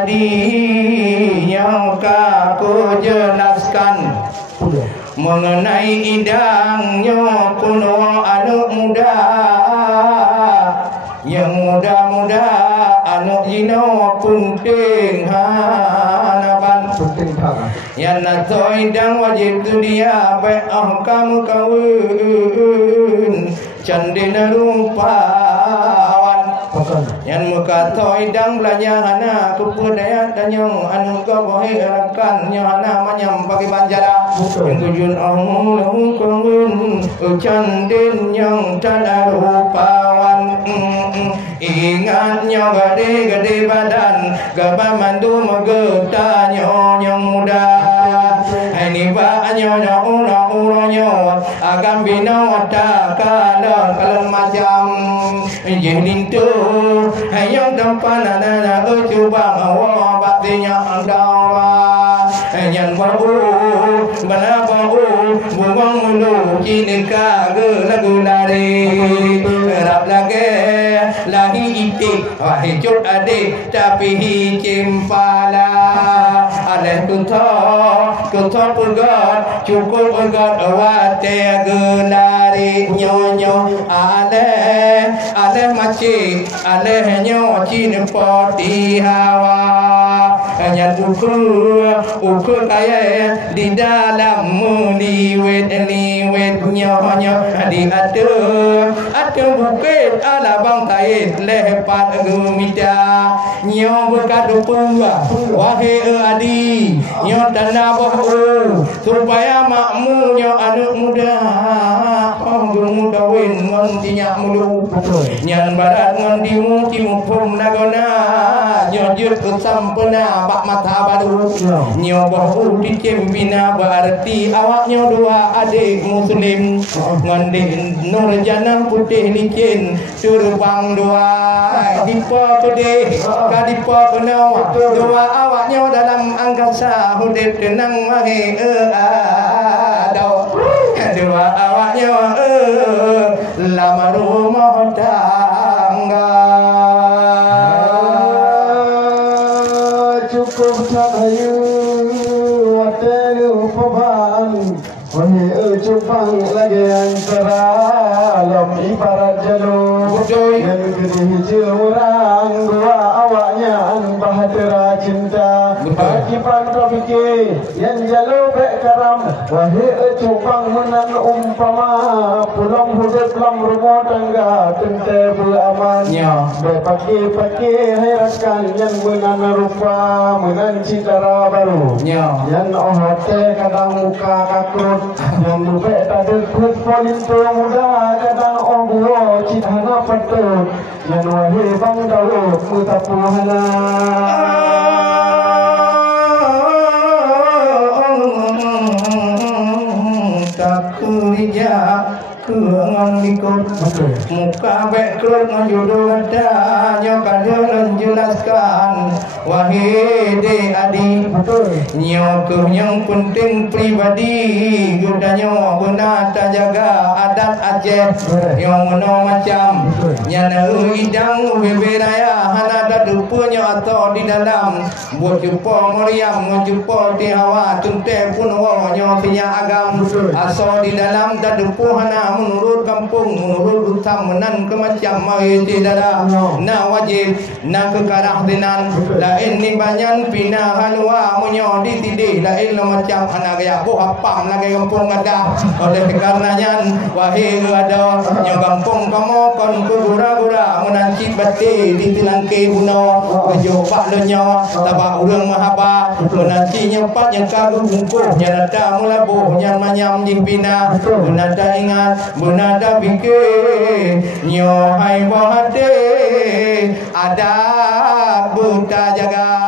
adinya aku jelaskan mengenai indahnya kuno anak muda, yang muda-muda anak jino penting hanapan yang nato indang wajib tu dia baik kamu kawin candina rupawan yang muka toidang belanja hana kepudaya dan yang anu kau boleh rakan yang hana manyam bagi banjara yang tujuan Allah kawin candin yang tanda rupawan ingatnya gede-gede badan gabah mandu megetanya yang muda ini baknya ura-uranya agam bina ada kalau macam jadi tu yang tempat ada cubang awak baktinya adalah yang bau bala bau buang mulu kini kagak lagu lari rap lagi itik wahai cut adik tapi hicim pala ada kuto pegat cukup pegat wate gelari nyonyo ale maci ale nyo cin poti hawa hanya ukur kaya di dalam liwet nyonyo di ada bukit ala bang kait lepat gumita nyo berkat dua wahai adi nyo tanda bahu supaya makmu nyo anak muda gemu kawin ngontinya mulu nyan barat ngondimu timu pum nagona nyo jut kesampena bak mata baru nyo bahu dicembina berarti awaknya dua adik muslim ngondi nur janang putih licin surbang dua dipo pedih kadipo penawa dua awaknya dalam angkasa hudip tenang wahai adau dua awaknya lama rumah tangga cukup sahayu watelu peban wahai cupang lagi antara alam ibarat jalur yang gede orang dua awaknya bahtera cinta bagi panto fikir yang jalur baik karam wahai cupang menan umpama pulang hidup dalam rumah tangga tente beraman pakai herakan yang menan rupa menan citara baru yang ohote kadang muka kakrut yang lubek tadi kut polin muda kadang buo citana patut yang wahai bang daud mutapuhana tak kurija keangan ikut muka baik keluar jodoh ada yang kada jelaskan wahai de adi nyo yang penting pribadi gudanya guna tak jaga adat Aceh yang mana macam nyana idang beberaya hana ada rupanya atau di dalam buat jumpa Maryam jumpa di Hawa tunte pun wanya punya agam asal di dalam tak dupu hana menurut kampung menurut utang menan ke macam mai di dalam na wajib na kekarah dinan lain ni banyak pina halwa munyo di tidih lain macam anak gaya bu apam lagi kampung ada oleh karenanya wahai ada yang kampung kamu kon gura-gura menanci bati di tilangke buno kejo pak lonyo tabak urang mahaba menanci nyempat yang kagum bungkuh yang ada mulabuh yang manyam di pina menada ingat menada fikir nyo hai wahade ada buta jaga